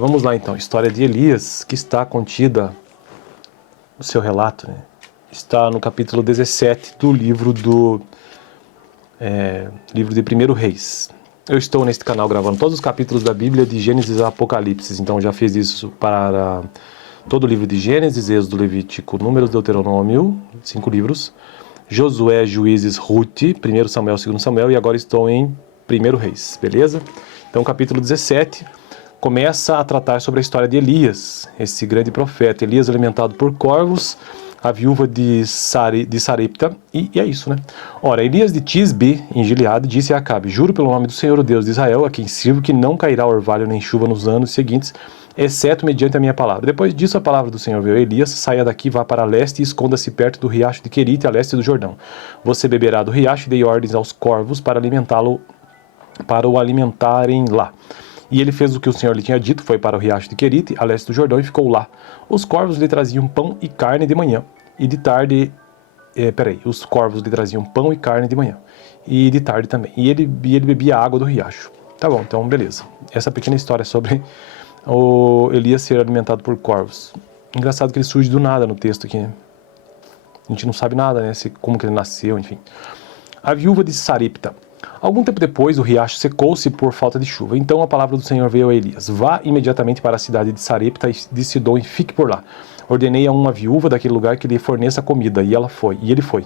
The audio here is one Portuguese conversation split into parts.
Vamos lá então, história de Elias, que está contida no seu relato, né? Está no capítulo 17 do livro de 1 Reis. Eu estou neste canal gravando todos os capítulos da Bíblia de Gênesis a Apocalipse, então já fiz isso para todo o livro de Gênesis, Êxodo, Levítico, Números, Deuteronômio, 5 livros, Josué, Juízes, Ruth, 1 Samuel, 2 Samuel, e agora estou em 1 Reis, beleza? Então capítulo 17 começa a tratar sobre a história de Elias, esse grande profeta. Elias alimentado por corvos, a viúva de Sarepta, e é isso, né? Ora, Elias de Tisbe, em Gileade, disse a Acabe: juro pelo nome do Senhor, o Deus de Israel, a quem sirvo, que não cairá orvalho nem chuva nos anos seguintes, exceto mediante a minha palavra. Depois disso, a palavra do Senhor veio a Elias: saia daqui, vá para leste e esconda-se perto do riacho de Querite, a leste do Jordão. Você beberá do riacho, e dei ordens aos corvos para o alimentarem lá. E ele fez o que o Senhor lhe tinha dito, foi para o riacho de Querite, a leste do Jordão, e ficou lá. Os corvos lhe traziam pão e carne de manhã, e de tarde... os corvos lhe traziam pão e carne de manhã, e de tarde também. E ele bebia água do riacho. Tá bom, então beleza. Essa pequena história sobre o Elias ser alimentado por corvos. Engraçado que ele surge do nada no texto aqui, né? A gente não sabe nada, né? Como que ele nasceu, enfim. A viúva de Sarepta. Algum tempo depois, o riacho secou-se por falta de chuva. Então a palavra do Senhor veio a Elias: vá imediatamente para a cidade de Sarepta de Sidom e fique por lá. Ordenei a uma viúva daquele lugar que lhe forneça comida, e ele foi.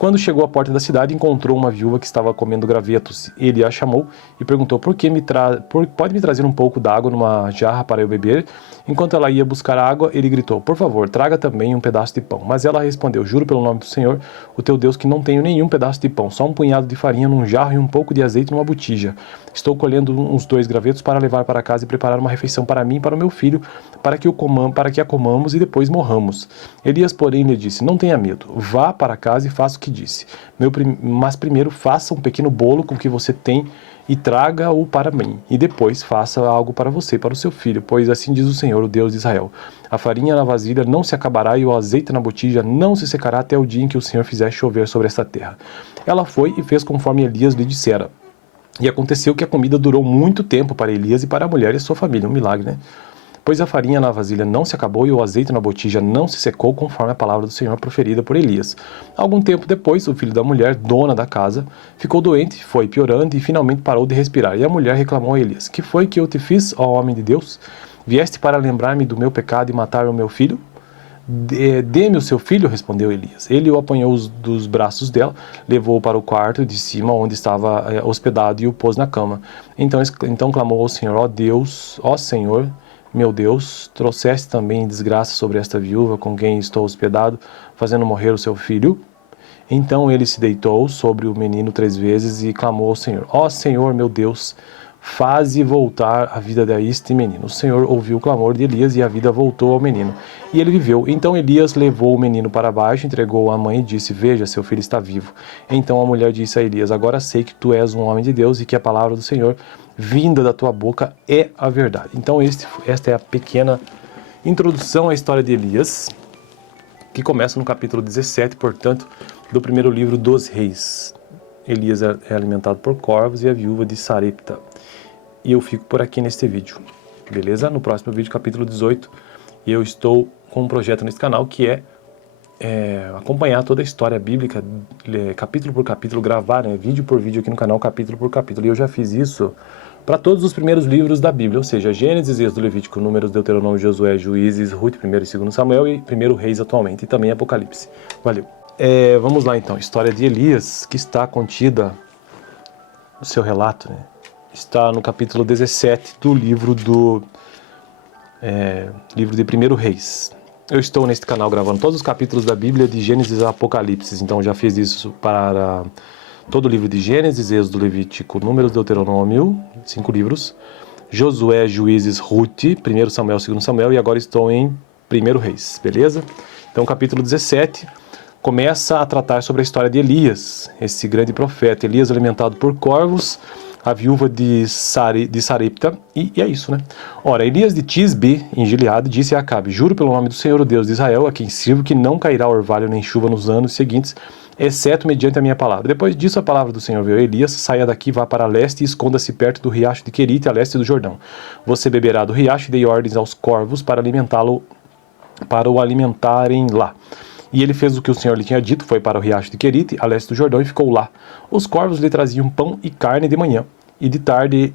Quando chegou à porta da cidade, encontrou uma viúva que estava comendo gravetos. Ele a chamou e perguntou: pode me trazer um pouco d'água numa jarra para eu beber? Enquanto ela ia buscar água, ele gritou: por favor, traga também um pedaço de pão. Mas ela respondeu: juro pelo nome do Senhor, o teu Deus, que não tenho nenhum pedaço de pão, só um punhado de farinha num jarro e um pouco de azeite numa botija. Estou colhendo uns 2 gravetos para levar para casa e preparar uma refeição para mim e para o meu filho, para que a comamos e depois morramos. Elias, porém, lhe disse: não tenha medo, vá para casa e faça o que disse. Mas primeiro faça um pequeno bolo com o que você tem e traga-o para mim, e depois faça algo para você e para o seu filho, pois assim diz o Senhor, o Deus de Israel: a farinha na vasilha não se acabará e o azeite na botija não se secará até o dia em que o Senhor fizer chover sobre esta terra. Ela foi e fez conforme Elias lhe dissera. E aconteceu que a comida durou muito tempo para Elias e para a mulher e sua família. Um milagre, né? Pois a farinha na vasilha não se acabou e o azeite na botija não se secou, conforme a palavra do Senhor proferida por Elias. Algum tempo depois, o filho da mulher, dona da casa, ficou doente, foi piorando e finalmente parou de respirar. E a mulher reclamou a Elias: que foi que eu te fiz, ó homem de Deus? Vieste para lembrar-me do meu pecado e matar o meu filho? Dê-me o seu filho, respondeu Elias. Ele o apanhou dos braços dela, levou-o para o quarto de cima, onde estava hospedado, e o pôs na cama. Então clamou ao Senhor: ó Deus, ó Senhor, meu Deus, trouxeste também desgraça sobre esta viúva com quem estou hospedado, fazendo morrer o seu filho? Então ele se deitou sobre o menino 3 vezes e clamou ao Senhor: ó Senhor, meu Deus, faze voltar a vida a este menino. O Senhor ouviu o clamor de Elias e a vida voltou ao menino. E ele viveu. Então Elias levou o menino para baixo, entregou-o à mãe e disse: veja, seu filho está vivo. Então a mulher disse a Elias: agora sei que tu és um homem de Deus e que a palavra do Senhor, vinda da tua boca, é a verdade. Então esta é a pequena introdução à história de Elias, que começa no capítulo 17, portanto, do primeiro livro dos Reis. Elias é alimentado por corvos e a viúva de Sarepta. E eu fico por aqui neste vídeo, beleza? No próximo vídeo, capítulo 18, eu estou com um projeto nesse canal que é acompanhar toda a história bíblica, capítulo por capítulo, gravar, né, vídeo por vídeo aqui no canal, capítulo por capítulo. E eu já fiz isso para todos os primeiros livros da Bíblia, ou seja, Gênesis, Êxodo, Levítico, Números, Deuteronômio, Josué, Juízes, Ruth, 1 e 2 Samuel e 1 Reis atualmente, e também Apocalipse. Valeu. Vamos lá então, história de Elias, que está contida no seu relato, né? Está no capítulo 17 do livro de 1 Reis. Eu estou neste canal gravando todos os capítulos da Bíblia de Gênesis a Apocalipse, então já fiz isso para todo o livro de Gênesis, Êxodo, Levítico, Números, Deuteronômio, 5 livros, Josué, Juízes, Ruth, 1 Samuel, 2 Samuel, e agora estou em 1 Reis, beleza? Então capítulo 17 começa a tratar sobre a história de Elias, esse grande profeta. Elias alimentado por corvos, a viúva de Sarepta, e é isso, né? Ora, Elias de Tisbe, em Gileade, disse a Acabe: juro pelo nome do Senhor, o Deus de Israel, a quem sirvo, que não cairá orvalho nem chuva nos anos seguintes, exceto mediante a minha palavra. Depois disso a palavra do Senhor veio a Elias: saia daqui, vá para leste e esconda-se perto do riacho de Querite, a leste do Jordão. Você beberá do riacho, e dei ordens aos corvos para o alimentarem lá. E ele fez o que o Senhor lhe tinha dito, foi para o riacho de Querite, a leste do Jordão, e ficou lá. Os corvos lhe traziam pão e carne de manhã, e de tarde...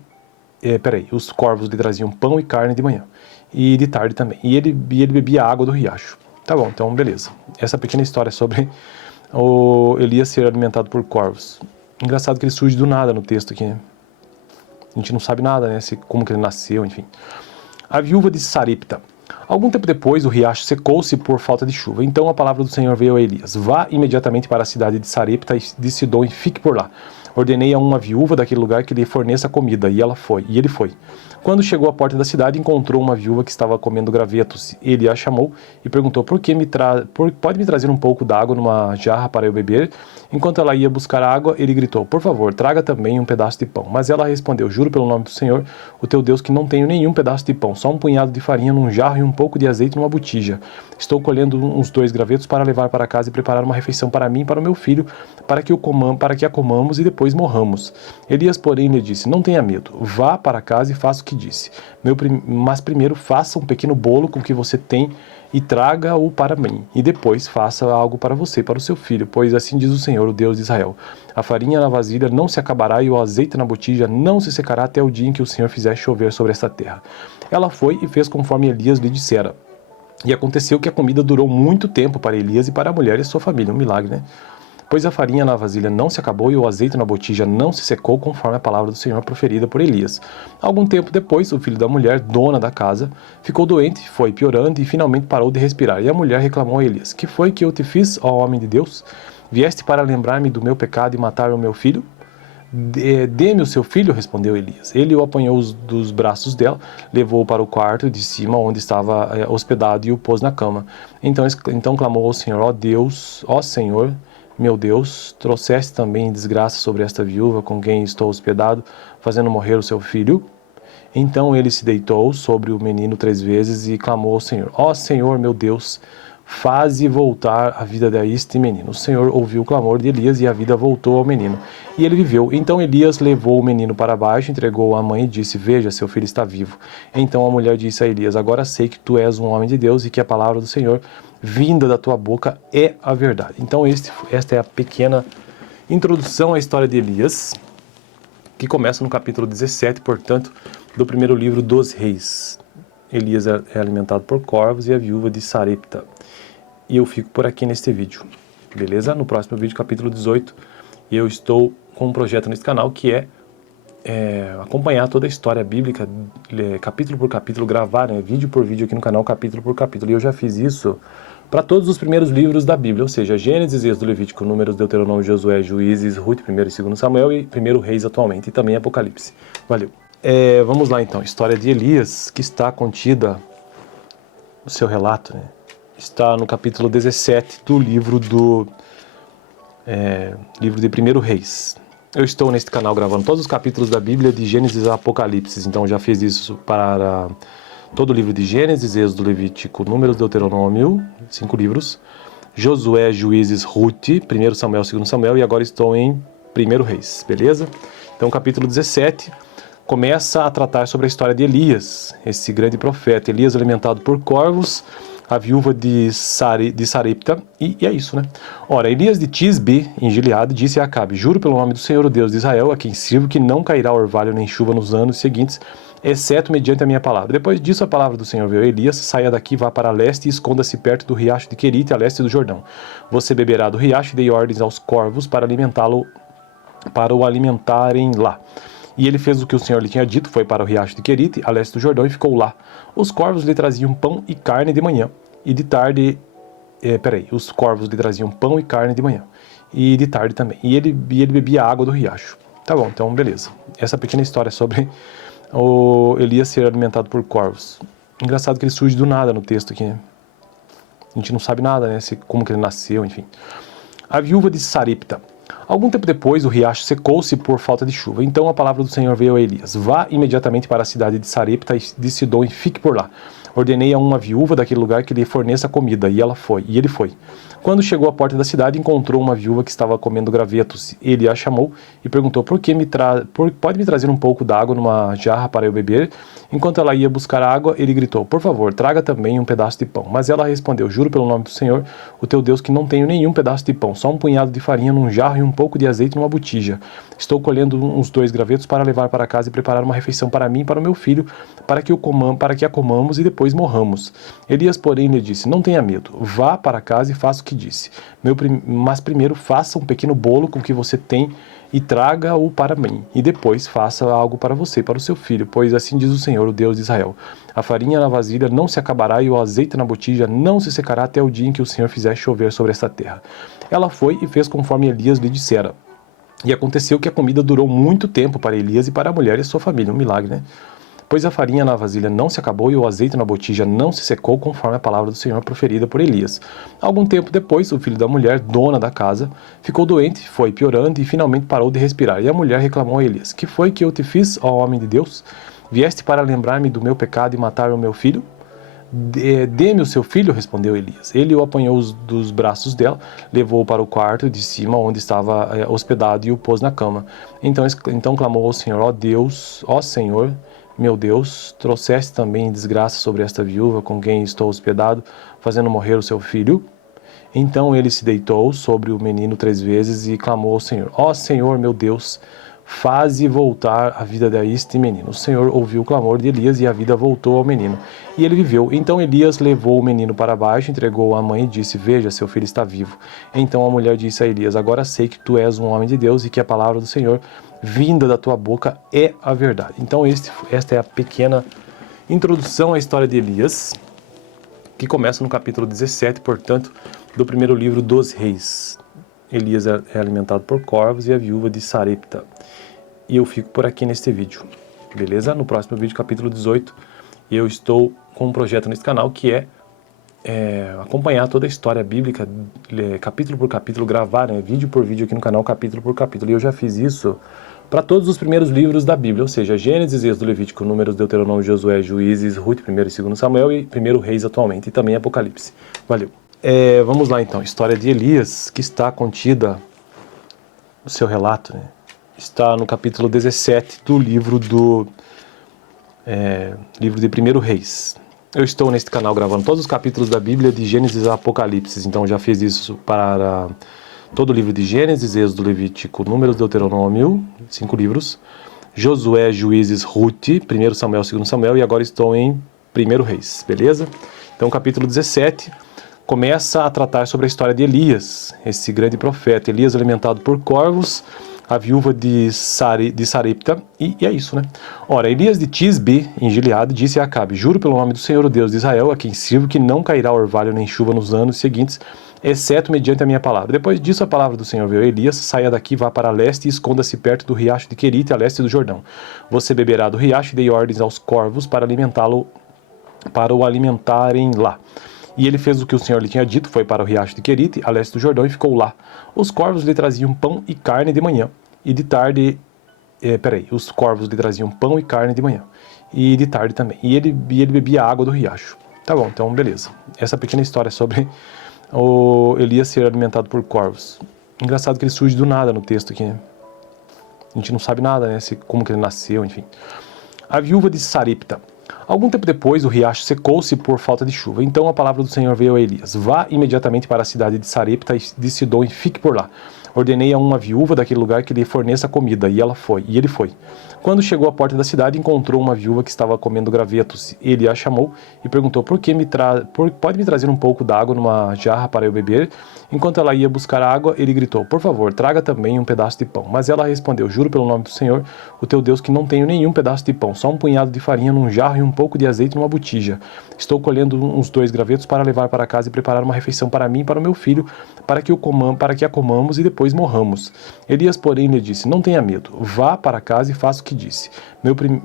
os corvos lhe traziam pão e carne de manhã, e de tarde também. E ele bebia água do riacho. Tá bom, então beleza. Essa pequena história sobre o Elias ser alimentado por corvos. Engraçado que ele surge do nada no texto aqui, né? A gente não sabe nada, né? Como que ele nasceu, enfim. A viúva de Sarepta. Algum tempo depois, o riacho secou-se por falta de chuva. Então a palavra do Senhor veio a Elias: vá imediatamente para a cidade de Sarepta de Sidom e fique por lá. Ordenei a uma viúva daquele lugar que lhe forneça comida, e ele foi. Quando chegou à porta da cidade, encontrou uma viúva que estava comendo gravetos. Ele a chamou e perguntou: pode me trazer um pouco d'água numa jarra para eu beber? Enquanto ela ia buscar água, ele gritou: por favor, traga também um pedaço de pão. Mas ela respondeu: juro pelo nome do Senhor, o teu Deus, que não tenho nenhum pedaço de pão, só um punhado de farinha num jarro e um pouco de azeite numa botija. Estou colhendo uns 2 gravetos para levar para casa e preparar uma refeição para mim e para o meu filho, para que a comamos e depois morramos. Elias, porém, lhe disse: não tenha medo, vá para casa e faça o que disse. Mas primeiro faça um pequeno bolo com o que você tem e traga-o para mim. E depois faça algo para você e para o seu filho, pois assim diz o Senhor, o Deus de Israel: a farinha na vasilha não se acabará e o azeite na botija não se secará até o dia em que o Senhor fizer chover sobre esta terra. Ela foi e fez conforme Elias lhe dissera. E aconteceu que a comida durou muito tempo para Elias e para a mulher e sua família. Um milagre, né? Pois a farinha na vasilha não se acabou e o azeite na botija não se secou, conforme a palavra do Senhor proferida por Elias. Algum tempo depois, o filho da mulher, dona da casa, ficou doente, foi piorando e finalmente parou de respirar. E a mulher reclamou a Elias: que foi que eu te fiz, ó homem de Deus? Vieste para lembrar-me do meu pecado e matar o meu filho? Dê-me o seu filho, respondeu Elias. Ele o apanhou dos braços dela, levou-o para o quarto de cima, onde estava hospedado, e o pôs na cama. Então clamou ao Senhor: ó Deus, ó Senhor, meu Deus, trouxeste também desgraça sobre esta viúva com quem estou hospedado, fazendo morrer o seu filho? Então ele se deitou sobre o menino 3 vezes e clamou ao Senhor: ó Senhor, meu Deus, faze voltar a vida a este menino. O Senhor ouviu o clamor de Elias e a vida voltou ao menino, e ele viveu. Então Elias levou o menino para baixo, entregou-o à mãe e disse: veja, seu filho está vivo. Então a mulher disse a Elias: agora sei que tu és um homem de Deus e que a palavra do Senhor vinda da tua boca é a verdade. Então esta é a pequena introdução à história de Elias, que começa no capítulo 17, portanto, do primeiro livro dos Reis. Elias é alimentado por corvos e a viúva de Sarepta. E eu fico por aqui neste vídeo, beleza? No próximo vídeo, capítulo 18, eu estou com um projeto nesse canal que é acompanhar toda a história bíblica, capítulo por capítulo, gravar, né, vídeo por vídeo aqui no canal, capítulo por capítulo. E eu já fiz isso para todos os primeiros livros da Bíblia, ou seja, Gênesis, Êxodo, Levítico, Números, Deuteronômio, Josué, Juízes, Ruth, 1º e 2º Samuel e 1º Reis atualmente, e também Apocalipse. Valeu. Vamos lá então, história de Elias, que está contida no seu relato, né? Está no capítulo 17 do livro de 1º Reis. Eu estou neste canal gravando todos os capítulos da Bíblia de Gênesis a Apocalipse, então já fiz isso para todo o livro de Gênesis, Êxodo, Levítico, Números, Deuteronômio, 5 livros, Josué, Juízes, Ruth, 1º Samuel, 2º Samuel, e agora estou em 1º Reis, beleza? Então capítulo 17 começa a tratar sobre a história de Elias, esse grande profeta. Elias alimentado por corvos, a viúva de Sarepta, e é isso, né? Ora, Elias de Tisbe, em Gileade, disse a Acabe: juro pelo nome do Senhor, o Deus de Israel, a quem sirvo, que não cairá orvalho nem chuva nos anos seguintes, exceto mediante a minha palavra. Depois disso a palavra do Senhor veio a Elias: saia daqui, vá para leste e esconda-se perto do riacho de Querite, a leste do Jordão. Você beberá do riacho, e dei ordens aos corvos para o alimentarem lá. E ele fez o que o Senhor lhe tinha dito, foi para o riacho de Querite, a leste do Jordão, e ficou lá. Os corvos lhe traziam pão e carne de manhã, e de tarde... os corvos lhe traziam pão e carne de manhã, e de tarde também. E ele bebia água do riacho. Tá bom, então beleza. Essa pequena história sobre o Elias ser alimentado por corvos. Engraçado que ele surge do nada no texto aqui, né? A gente não sabe nada, né? Como que ele nasceu, enfim. A viúva de Sarepta. Algum tempo depois, o riacho secou-se por falta de chuva. Então a palavra do Senhor veio a Elias: vá imediatamente para a cidade de Sarepta de Sidom e fique por lá. Ordenei a uma viúva daquele lugar que lhe forneça comida, e ele foi. Quando chegou à porta da cidade, encontrou uma viúva que estava comendo gravetos. Ele a chamou e perguntou: pode me trazer um pouco d'água numa jarra para eu beber? Enquanto ela ia buscar água, ele gritou: por favor, traga também um pedaço de pão. Mas ela respondeu: juro pelo nome do Senhor, o teu Deus, que não tenho nenhum pedaço de pão, só um punhado de farinha num jarro e um pouco de azeite numa botija. Estou colhendo uns 2 gravetos para levar para casa e preparar uma refeição para mim e para o meu filho, para que a comamos e depois morramos. Elias, porém, lhe disse: não tenha medo, vá para casa e faça o que disse. Mas primeiro faça um pequeno bolo com o que você tem e traga-o para mim, e depois faça algo para você e para o seu filho, pois assim diz o Senhor, o Deus de Israel: a farinha na vasilha não se acabará e o azeite na botija não se secará até o dia em que o Senhor fizer chover sobre esta terra. Ela foi e fez conforme Elias lhe dissera. E aconteceu que a comida durou muito tempo para Elias e para a mulher e sua família. Um milagre, né? Pois a farinha na vasilha não se acabou e o azeite na botija não se secou, conforme a palavra do Senhor proferida por Elias. Algum tempo depois, o filho da mulher, dona da casa, ficou doente, foi piorando e finalmente parou de respirar. E a mulher reclamou a Elias: que foi que eu te fiz, ó homem de Deus? Vieste para lembrar-me do meu pecado e matar o meu filho? Dê-me o seu filho, respondeu Elias. Ele o apanhou dos braços dela, levou-o para o quarto de cima, onde estava hospedado, e o pôs na cama. Então clamou ao Senhor: ó Deus, ó Senhor, meu Deus, trouxeste também desgraça sobre esta viúva com quem estou hospedado, fazendo morrer o seu filho? Então ele se deitou sobre o menino 3 vezes e clamou ao Senhor: ó Senhor, meu Deus, faze voltar a vida a este menino. O Senhor ouviu o clamor de Elias e a vida voltou ao menino, e ele viveu. Então Elias levou o menino para baixo, entregou-o à mãe e disse: veja, seu filho está vivo. Então a mulher disse a Elias: agora sei que tu és um homem de Deus e que a palavra do Senhor vinda da tua boca é a verdade. Então esta é a pequena introdução à história de Elias, que começa no capítulo 17, portanto, do primeiro livro dos Reis. Elias é alimentado por corvos e a viúva de Sarepta. E eu fico por aqui neste vídeo, beleza? No próximo vídeo, capítulo 18, eu estou com um projeto nesse canal que é acompanhar toda a história bíblica, capítulo por capítulo, gravar vídeo por vídeo aqui no canal, capítulo por capítulo. E eu já fiz isso para todos os primeiros livros da Bíblia, ou seja, Gênesis, Êxodo, Levítico, Números, Deuteronômio, Josué, Juízes, Ruth, 1º e 2º Samuel e 1º Reis atualmente, e também Apocalipse. Valeu! Vamos lá então, história de Elias, que está contida no seu relato, né? Está no capítulo 17 do livro de 1º Reis. Eu estou neste canal gravando todos os capítulos da Bíblia de Gênesis a Apocalipse, então já fiz isso para todo o livro de Gênesis, Êxodo, Levítico, Números, Deuteronômio, 5 livros, Josué, Juízes, Ruth, 1º Samuel, 2º Samuel, e agora estou em 1º Reis, beleza? Então capítulo 17 começa a tratar sobre a história de Elias, esse grande profeta. Elias alimentado por corvos, a viúva de Sarepta, e é isso, né? Ora, Elias de Tisbe, em Gileade, disse a Acabe: juro pelo nome do Senhor, o Deus de Israel, a quem sirvo, que não cairá orvalho nem chuva nos anos seguintes, exceto mediante a minha palavra. Depois disso, a palavra do Senhor veio a Elias: saia daqui, vá para leste e esconda-se perto do riacho de Querite, a leste do Jordão. Você beberá do riacho, e dei ordens aos corvos para o alimentarem lá. E ele fez o que o Senhor lhe tinha dito, foi para o riacho de Querite, a leste do Jordão, e ficou lá. Os corvos lhe traziam pão e carne de manhã, e de tarde... os corvos lhe traziam pão e carne de manhã, e de tarde também. E ele bebia água do riacho. Tá bom, então beleza. Essa pequena história sobre o Elias ser alimentado por corvos. Engraçado que ele surge do nada no texto aqui, né? A gente não sabe nada, né? Como que ele nasceu, enfim. A viúva de Sarepta. Algum tempo depois, o riacho secou-se por falta de chuva. Então a palavra do Senhor veio a Elias: vá imediatamente para a cidade de Sarepta de Sidom e fique por lá. Ordenei a uma viúva daquele lugar que lhe forneça comida, e ele foi. Quando chegou à porta da cidade, encontrou uma viúva que estava comendo gravetos. Ele a chamou e perguntou: pode me trazer um pouco d'água numa jarra para eu beber? Enquanto ela ia buscar água, ele gritou: por favor, traga também um pedaço de pão. Mas ela respondeu: juro pelo nome do Senhor, o teu Deus, que não tenho nenhum pedaço de pão, só um punhado de farinha num jarro e um pouco de azeite numa botija. Estou colhendo uns 2 gravetos para levar para casa e preparar uma refeição para mim e para o meu filho, para que a comamos e depois morramos. Elias, porém, lhe disse: não tenha medo, vá para casa e faça o que disse.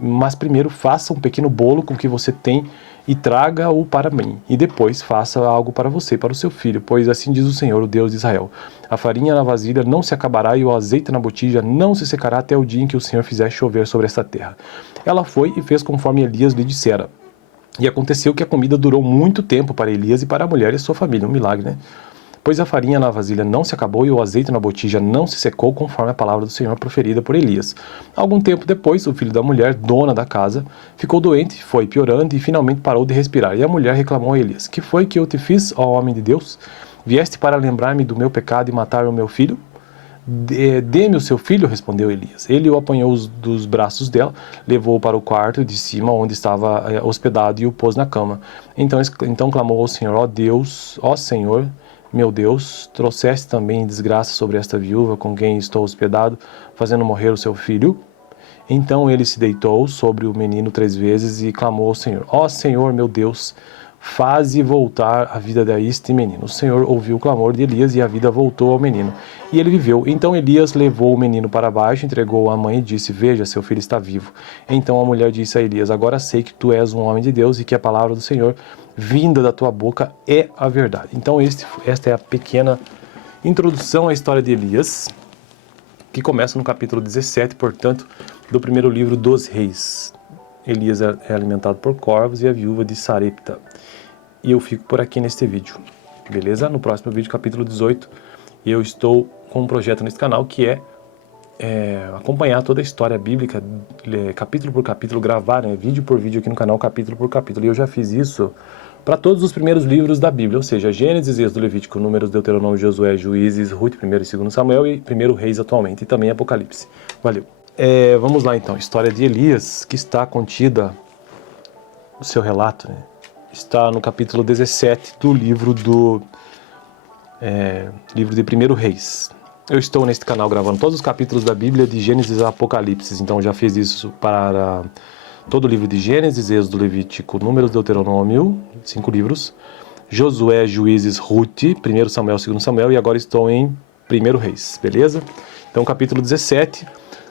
Mas primeiro faça um pequeno bolo com o que você tem e traga-o para mim, e depois faça algo para você e para o seu filho, pois assim diz o Senhor, o Deus de Israel: a farinha na vasilha não se acabará e o azeite na botija não se secará até o dia em que o Senhor fizer chover sobre esta terra. Ela foi e fez conforme Elias lhe dissera. E aconteceu que a comida durou muito tempo para Elias e para a mulher e sua família. Um milagre, né? Pois a farinha na vasilha não se acabou e o azeite na botija não se secou, conforme a palavra do Senhor proferida por Elias. Algum tempo depois, o filho da mulher, dona da casa, ficou doente, foi piorando e finalmente parou de respirar. E a mulher reclamou a Elias: Que foi que eu te fiz, ó homem de Deus? Vieste para lembrar-me do meu pecado e matar o meu filho? Dê-me o seu filho, respondeu Elias. Ele o apanhou dos braços dela, levou-o para o quarto de cima, onde estava hospedado, e o pôs na cama. Então clamou ao Senhor: Ó Deus, ó Senhor, meu Deus, trouxeste também desgraça sobre esta viúva com quem estou hospedado, fazendo morrer o seu filho? Então ele se deitou sobre o menino 3 vezes e clamou ao Senhor: Ó Senhor, meu Deus, faze voltar a vida a este menino. O Senhor ouviu o clamor de Elias e a vida voltou ao menino. E ele viveu. Então Elias levou o menino para baixo, entregou-o à mãe e disse: Veja, seu filho está vivo. Então a mulher disse a Elias: Agora sei que tu és um homem de Deus e que a palavra do Senhor, vinda da tua boca, é a verdade. Então esta é a pequena introdução à história de Elias, que começa no capítulo 17, portanto, do primeiro livro dos Reis. Elias é alimentado por corvos e a viúva de Sarepta. E eu fico por aqui neste vídeo, beleza? No próximo vídeo, capítulo 18, eu estou com um projeto nesse canal que é acompanhar toda a história bíblica, capítulo por capítulo, gravar vídeo por vídeo aqui no canal, capítulo por capítulo. E eu já fiz isso para todos os primeiros livros da Bíblia, ou seja, Gênesis, Êxodo, Levítico, Números, Deuteronômio, Josué, Juízes, Ruth, 1º e 2º Samuel e 1º Reis atualmente, e também Apocalipse. Valeu! Vamos lá então, história de Elias, que está contida no seu relato, né? Está no capítulo 17 do livro de 1º Reis. Eu estou neste canal gravando todos os capítulos da Bíblia de Gênesis a Apocalipse, então já fiz isso para todo o livro de Gênesis, Êxodo, Levítico, Números, Deuteronômio, 5 livros, Josué, Juízes, Ruth, 1º Samuel, 2º Samuel, e agora estou em 1º Reis, beleza? Então capítulo 17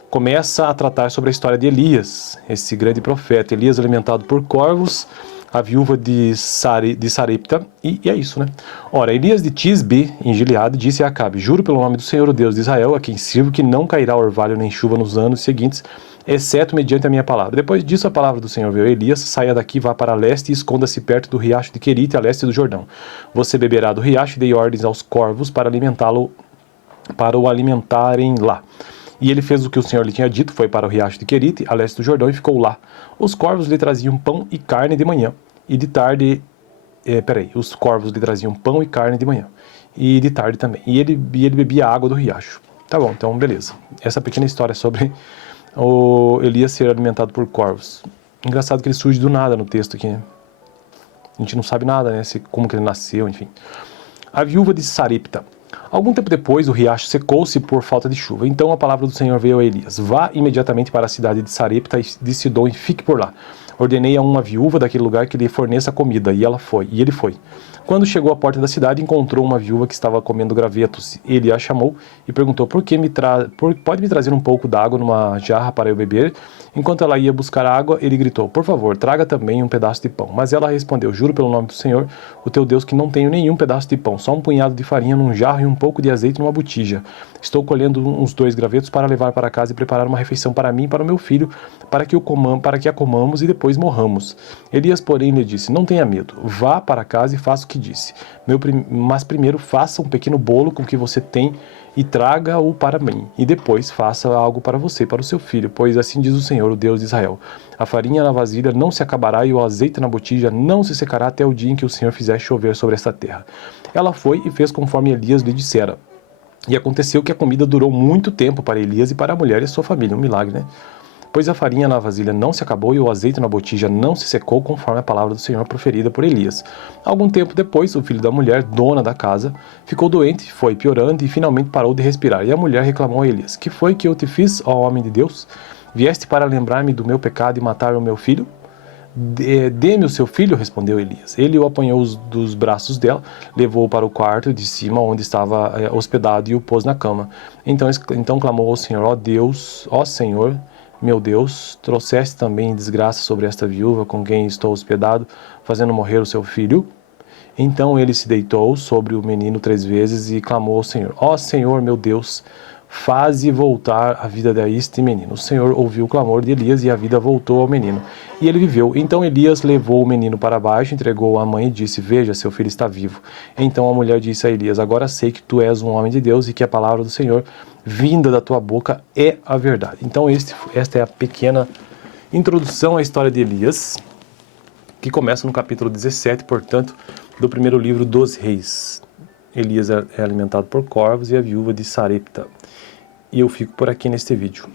começa a tratar sobre a história de Elias, esse grande profeta. Elias alimentado por corvos, a viúva de Sarepta, e é isso, né? Ora, Elias de Tisbe, em Gileade, disse a Acabe: Juro pelo nome do Senhor, o Deus de Israel, a quem sirvo, que não cairá orvalho nem chuva nos anos seguintes, exceto mediante a minha palavra. Depois disso, a palavra do Senhor veio a Elias: Saia daqui, vá para leste e esconda-se perto do riacho de Querite, a leste do Jordão. Você beberá do riacho, e dei ordens aos corvos para o alimentarem lá. E ele fez o que o Senhor lhe tinha dito, foi para o riacho de Querite, a leste do Jordão, e ficou lá. Os corvos lhe traziam pão e carne de manhã, e de tarde... os corvos lhe traziam pão e carne de manhã, e de tarde também. E ele bebia água do riacho. Tá bom, então beleza. Essa pequena história sobre o Elias ser alimentado por corvos. Engraçado que ele surge do nada no texto aqui, né? A gente não sabe nada, né? Como que ele nasceu, enfim. A viúva de Sarepta. Algum tempo depois, o riacho secou-se por falta de chuva. Então a palavra do Senhor veio a Elias: Vá imediatamente para a cidade de Sarepta de Sidom e fique por lá. Ordenei a uma viúva daquele lugar que lhe forneça comida, e ele foi. Quando chegou à porta da cidade, encontrou uma viúva que estava comendo gravetos. Ele a chamou e perguntou: Pode me trazer um pouco d'água numa jarra para eu beber? Enquanto ela ia buscar água, ele gritou: Por favor, traga também um pedaço de pão. Mas ela respondeu: Juro pelo nome do Senhor, o teu Deus, que não tenho nenhum pedaço de pão, só um punhado de farinha num jarro e um pouco de azeite numa botija. Estou colhendo uns 2 gravetos para levar para casa e preparar uma refeição para mim e para o meu filho, para que a comamos e depois morramos. Elias, porém, lhe disse: Não tenha medo, vá para casa e faça o que disse. Mas primeiro faça um pequeno bolo com o que você tem e traga-o para mim, e depois faça algo para você e para o seu filho, pois assim diz o Senhor, o Deus de Israel: A farinha na vasilha não se acabará e o azeite na botija não se secará até o dia em que o Senhor fizer chover sobre esta terra. Ela foi e fez conforme Elias lhe dissera. E aconteceu que a comida durou muito tempo para Elias e para a mulher e sua família. Um milagre, né? Pois a farinha na vasilha não se acabou e o azeite na botija não se secou, conforme a palavra do Senhor proferida por Elias. Algum tempo depois, o filho da mulher, dona da casa, ficou doente, foi piorando e finalmente parou de respirar. E a mulher reclamou a Elias: Que foi que eu te fiz, ó homem de Deus? Vieste para lembrar-me do meu pecado e matar o meu filho? Dê-me o seu filho, respondeu Elias. Ele o apanhou dos braços dela, levou-o para o quarto de cima, onde estava hospedado, e o pôs na cama. Então clamou ao Senhor: Ó Deus, ó Senhor, meu Deus, trouxeste também desgraça sobre esta viúva com quem estou hospedado, fazendo morrer o seu filho? Então ele se deitou sobre o menino 3 vezes e clamou ao Senhor: Ó Senhor, meu Deus, faze voltar a vida deste menino. O Senhor ouviu o clamor de Elias e a vida voltou ao menino. E ele viveu. Então Elias levou o menino para baixo, entregou-o à mãe e disse: Veja, seu filho está vivo. Então a mulher disse a Elias: Agora sei que tu és um homem de Deus e que a palavra do Senhor, vinda da tua boca, é a verdade. Então esta é a pequena introdução à história de Elias, que começa no capítulo 17, portanto, do primeiro livro dos Reis. Elias é alimentado por corvos e a viúva de Sarepta. E eu fico por aqui neste vídeo,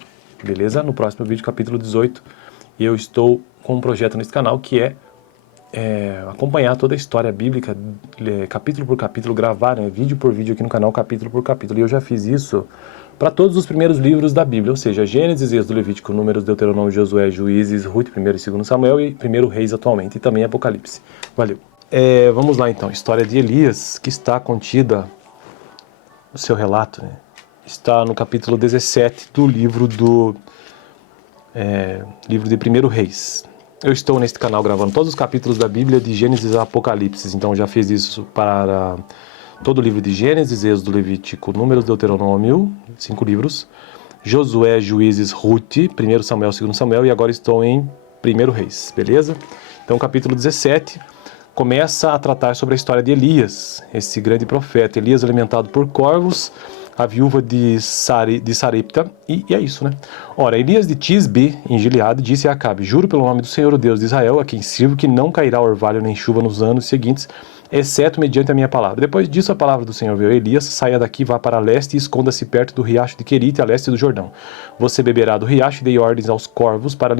beleza? No próximo vídeo, capítulo 18, eu estou com um projeto nesse canal que é acompanhar toda a história bíblica, capítulo por capítulo, gravar vídeo por vídeo aqui no canal, capítulo por capítulo. E eu já fiz isso para todos os primeiros livros da Bíblia, ou seja, Gênesis, Êxodo, Levítico, Números, Deuteronômio, Josué, Juízes, Ruth, 1º e 2º Samuel e 1º Reis atualmente, e também Apocalipse. Valeu! Vamos lá então, história de Elias, que está contida no seu relato, né? Está no capítulo 17 do livro de 1º Reis. Eu estou neste canal gravando todos os capítulos da Bíblia de Gênesis a Apocalipse, então já fiz isso para todo o livro de Gênesis, Êxodo, Levítico, Números, Deuteronômio, 5 livros, Josué, Juízes, Ruth, 1º Samuel, 2º Samuel, e agora estou em 1º Reis, beleza? Então capítulo 17 começa a tratar sobre a história de Elias, esse grande profeta. Elias alimentado por corvos, a viúva de Sarepta, e é isso, né? Ora, Elias de Tisbe, em Gileade, disse a Acabe: Juro pelo nome do Senhor, o Deus de Israel, a quem sirvo, que não cairá orvalho nem chuva nos anos seguintes, exceto mediante a minha palavra. Depois disso, a palavra do Senhor veio a Elias: Saia daqui, vá para leste e esconda-se perto do riacho de Querite, a leste do Jordão. Você beberá do riacho, e dei ordens aos corvos para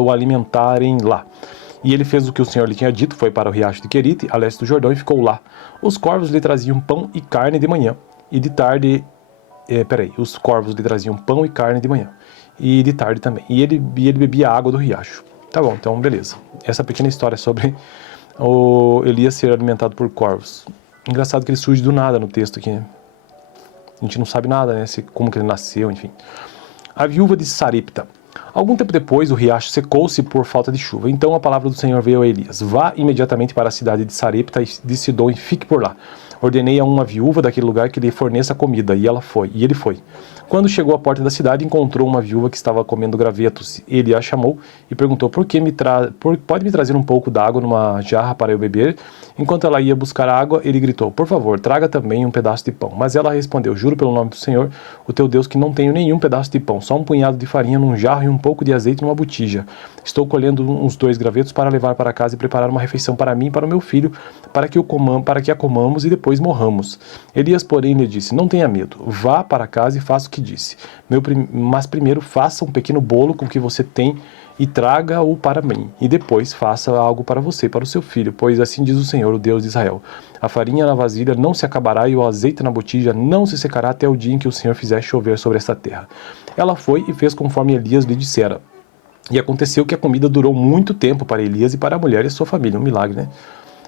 o alimentarem lá. E ele fez o que o Senhor lhe tinha dito, foi para o riacho de Querite, a leste do Jordão, e ficou lá. Os corvos lhe traziam pão e carne de manhã, e de tarde... os corvos lhe traziam pão e carne de manhã, e de tarde também. E ele bebia água do riacho. Tá bom, então beleza. Essa pequena história sobre o Elias ser alimentado por corvos. Engraçado que ele surge do nada no texto aqui, né? A gente não sabe nada, né? Como que ele nasceu, enfim. A viúva de Sarepta. Algum tempo depois, o riacho secou-se por falta de chuva. Então a palavra do Senhor veio a Elias: Vá imediatamente para a cidade de Sarepta de Sidom e fique por lá. Ordenei a uma viúva daquele lugar que lhe forneça comida, e ele foi. Quando chegou à porta da cidade, encontrou uma viúva que estava comendo gravetos. Ele a chamou e perguntou: pode me trazer um pouco d'água numa jarra para eu beber? Enquanto ela ia buscar água, ele gritou: Por favor, traga também um pedaço de pão. Mas ela respondeu: Juro pelo nome do Senhor, o teu Deus, que não tenho nenhum pedaço de pão, só um punhado de farinha num jarro e um pouco de azeite numa botija. Estou colhendo uns 2 gravetos para levar para casa e preparar uma refeição para mim e para o meu filho, para que a comamos e depois morramos. Elias, porém, lhe disse: Não tenha medo, vá para casa e faça o que disse. Mas primeiro faça um pequeno bolo com o que você tem e traga-o para mim, e depois faça algo para você e para o seu filho, pois assim diz o Senhor, o Deus de Israel: A farinha na vasilha não se acabará e o azeite na botija não se secará até o dia em que o Senhor fizer chover sobre esta terra. Ela foi e fez conforme Elias lhe dissera. E aconteceu que a comida durou muito tempo para Elias e para a mulher e sua família. Um milagre, né?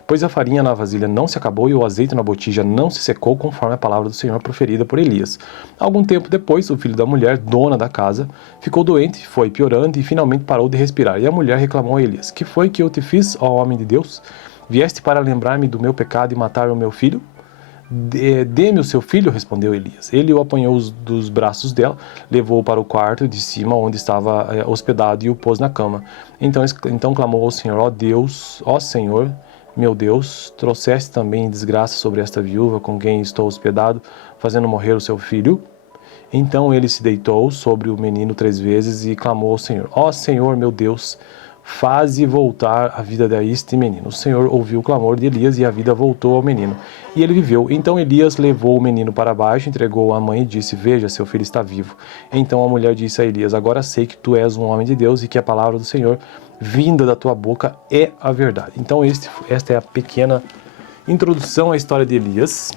Pois a farinha na vasilha não se acabou e o azeite na botija não se secou, conforme a palavra do Senhor proferida por Elias. Algum tempo depois, o filho da mulher, dona da casa, ficou doente, foi piorando e finalmente parou de respirar. E a mulher reclamou a Elias: Que foi que eu te fiz, ó homem de Deus? Vieste para lembrar-me do meu pecado e matar o meu filho? Dê-me o seu filho, respondeu Elias. Ele o apanhou dos braços dela, levou-o para o quarto de cima, onde estava hospedado, e o pôs na cama. Então clamou ao Senhor: Ó Deus, ó Senhor, meu Deus, trouxeste também desgraça sobre esta viúva com quem estou hospedado, fazendo morrer o seu filho? Então ele se deitou sobre o menino 3 vezes e clamou ao Senhor: Ó Senhor, meu Deus, faze voltar a vida deste menino. O Senhor ouviu o clamor de Elias e a vida voltou ao menino. E ele viveu. Então Elias levou o menino para baixo, entregou-o à mãe e disse: Veja, seu filho está vivo. Então a mulher disse a Elias: Agora sei que tu és um homem de Deus e que a palavra do Senhor, vinda da tua boca, é a verdade. Então esta é a pequena introdução à história de Elias,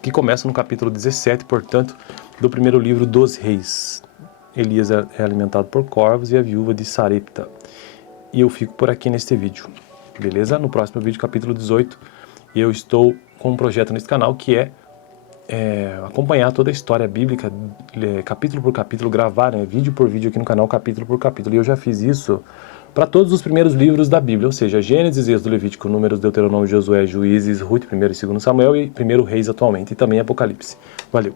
que começa no capítulo 17, portanto, do primeiro livro dos Reis. Elias é alimentado por corvos e a viúva de Sarepta. E eu fico por aqui neste vídeo, beleza? No próximo vídeo, capítulo 18, eu estou com um projeto nesse canal que é acompanhar toda a história bíblica, capítulo por capítulo, gravar vídeo por vídeo aqui no canal, capítulo por capítulo. E eu já fiz isso para todos os primeiros livros da Bíblia, ou seja, Gênesis, Êxodo, Levítico, Números, Deuteronômio, Josué, Juízes, Ruth, 1º e 2º Samuel e 1º Reis atualmente, e também Apocalipse. Valeu!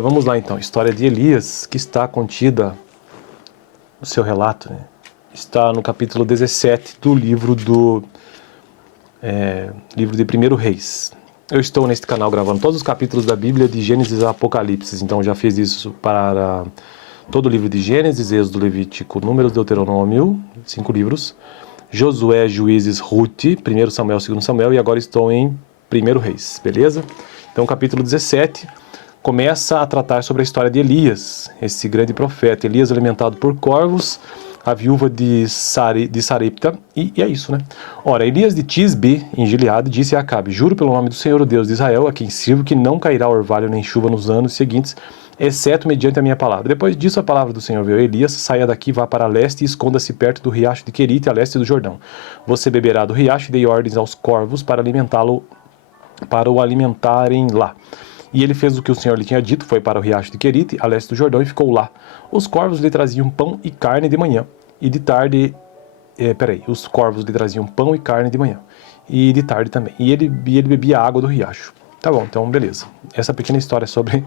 Vamos lá então, história de Elias, que está contida no seu relato, né? Está no capítulo 17 do livro de 1 Reis. Eu estou neste canal gravando todos os capítulos da Bíblia de Gênesis a Apocalipse, então já fiz isso para todo o livro de Gênesis, Êxodo, Levítico, Números, Deuteronômio, 5 livros, Josué, Juízes, Ruth, 1 Samuel, 2 Samuel, e agora estou em 1 Reis, beleza? Então o capítulo 17 começa a tratar sobre a história de Elias, esse grande profeta. Elias alimentado por corvos, a viúva de Sarepta, e é isso, né? Ora, Elias de Tisbe, em Gileade, disse a Acabe: juro pelo nome do Senhor, o Deus de Israel, a quem sirvo, que não cairá orvalho nem chuva nos anos seguintes, exceto mediante a minha palavra. Depois disso, a palavra do Senhor veio a Elias: saia daqui, vá para leste e esconda-se perto do riacho de Querite, a leste do Jordão. Você beberá do riacho, e dei ordens aos corvos para o alimentarem lá. E ele fez o que o Senhor lhe tinha dito, foi para o riacho de Querite, a leste do Jordão, e ficou lá. Os corvos lhe traziam pão e carne de manhã, e de tarde... os corvos lhe traziam pão e carne de manhã, e de tarde também. E ele bebia água do riacho. Tá bom, então beleza. Essa pequena história sobre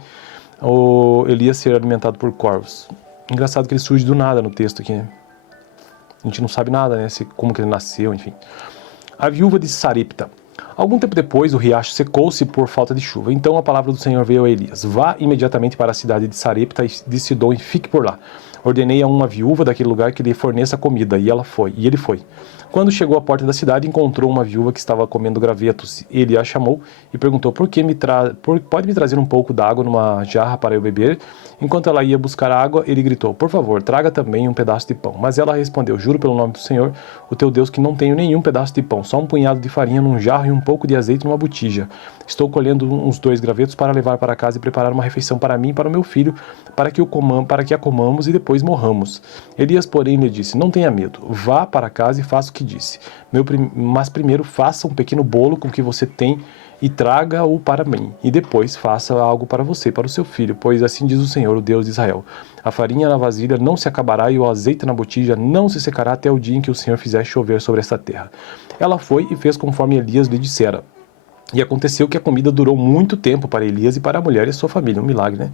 o Elias ser alimentado por corvos. Engraçado que ele surge do nada no texto aqui, né? A gente não sabe nada, né? Como que ele nasceu, enfim. A viúva de Sarepta. Algum tempo depois, o riacho secou-se por falta de chuva. Então a palavra do Senhor veio a Elias: vá imediatamente para a cidade de Sarepta de Sidom e fique por lá. Ordenei a uma viúva daquele lugar que lhe forneça comida, e ele foi. Quando chegou à porta da cidade, encontrou uma viúva que estava comendo gravetos. Ele a chamou e perguntou: pode me trazer um pouco d'água numa jarra para eu beber? Enquanto ela ia buscar água, ele gritou: por favor, traga também um pedaço de pão. Mas ela respondeu: juro pelo nome do Senhor, o teu Deus, que não tenho nenhum pedaço de pão, só um punhado de farinha num jarro e um pouco de azeite numa botija. Estou colhendo uns 2 gravetos para levar para casa e preparar uma refeição para mim e para o meu filho, para que a comamos e depois morramos. Elias, porém, lhe disse: não tenha medo, vá para casa e faça o que disse. Mas primeiro faça um pequeno bolo com o que você tem e traga-o para mim, e depois faça algo para você e para o seu filho, pois assim diz o Senhor, o Deus de Israel: a farinha na vasilha não se acabará e o azeite na botija não se secará até o dia em que o Senhor fizer chover sobre esta terra. Ela foi e fez conforme Elias lhe dissera. E aconteceu que a comida durou muito tempo para Elias e para a mulher e sua família. Um milagre, né?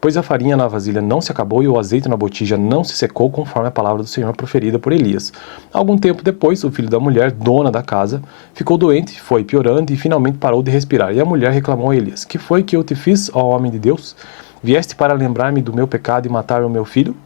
Pois a farinha na vasilha não se acabou e o azeite na botija não se secou, conforme a palavra do Senhor proferida por Elias. Algum tempo depois, o filho da mulher, dona da casa, ficou doente, foi piorando e finalmente parou de respirar. E a mulher reclamou a Elias: que foi que eu te fiz, ó homem de Deus? Vieste para lembrar-me do meu pecado e matar o meu filho?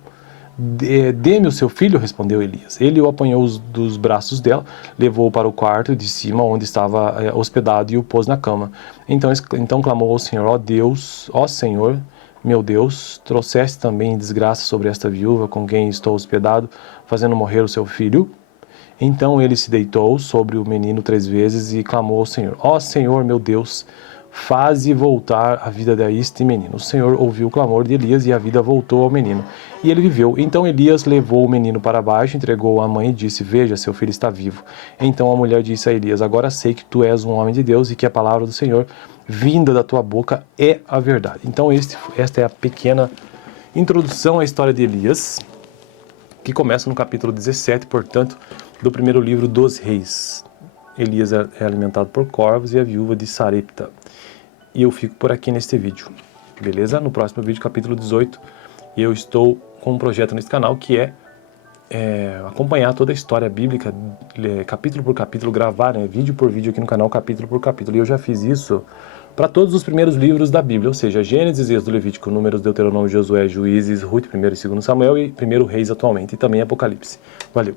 Dê-me o seu filho, respondeu Elias. Ele o apanhou dos braços dela, levou-o para o quarto de cima, onde estava hospedado, e o pôs na cama. Então clamou ao Senhor: ó Deus, ó Senhor, meu Deus, trouxeste também desgraça sobre esta viúva com quem estou hospedado, fazendo morrer o seu filho? Então ele se deitou sobre o menino 3 vezes e clamou ao Senhor: ó Senhor, meu Deus, faze voltar a vida deste menino. O Senhor ouviu o clamor de Elias e a vida voltou ao menino, e ele viveu. Então Elias levou o menino para baixo, entregou-o à mãe e disse: veja, seu filho está vivo. Então a mulher disse a Elias: agora sei que tu és um homem de Deus e que a palavra do Senhor vinda da tua boca é a verdade. Então esta é a pequena introdução à história de Elias, que começa no capítulo 17, portanto, do primeiro livro dos Reis. Elias é alimentado por corvos e a viúva de Sarepta. E eu fico por aqui neste vídeo, beleza? No próximo vídeo, capítulo 18, eu estou com um projeto nesse canal que é acompanhar toda a história bíblica, capítulo por capítulo, gravar, né, vídeo por vídeo aqui no canal, capítulo por capítulo. E eu já fiz isso para todos os primeiros livros da Bíblia, ou seja, Gênesis, Êxodo, Levítico, Números, Deuteronômio, Josué, Juízes, Ruth, 1 e 2 Samuel e 1 Reis atualmente, e também Apocalipse. Valeu!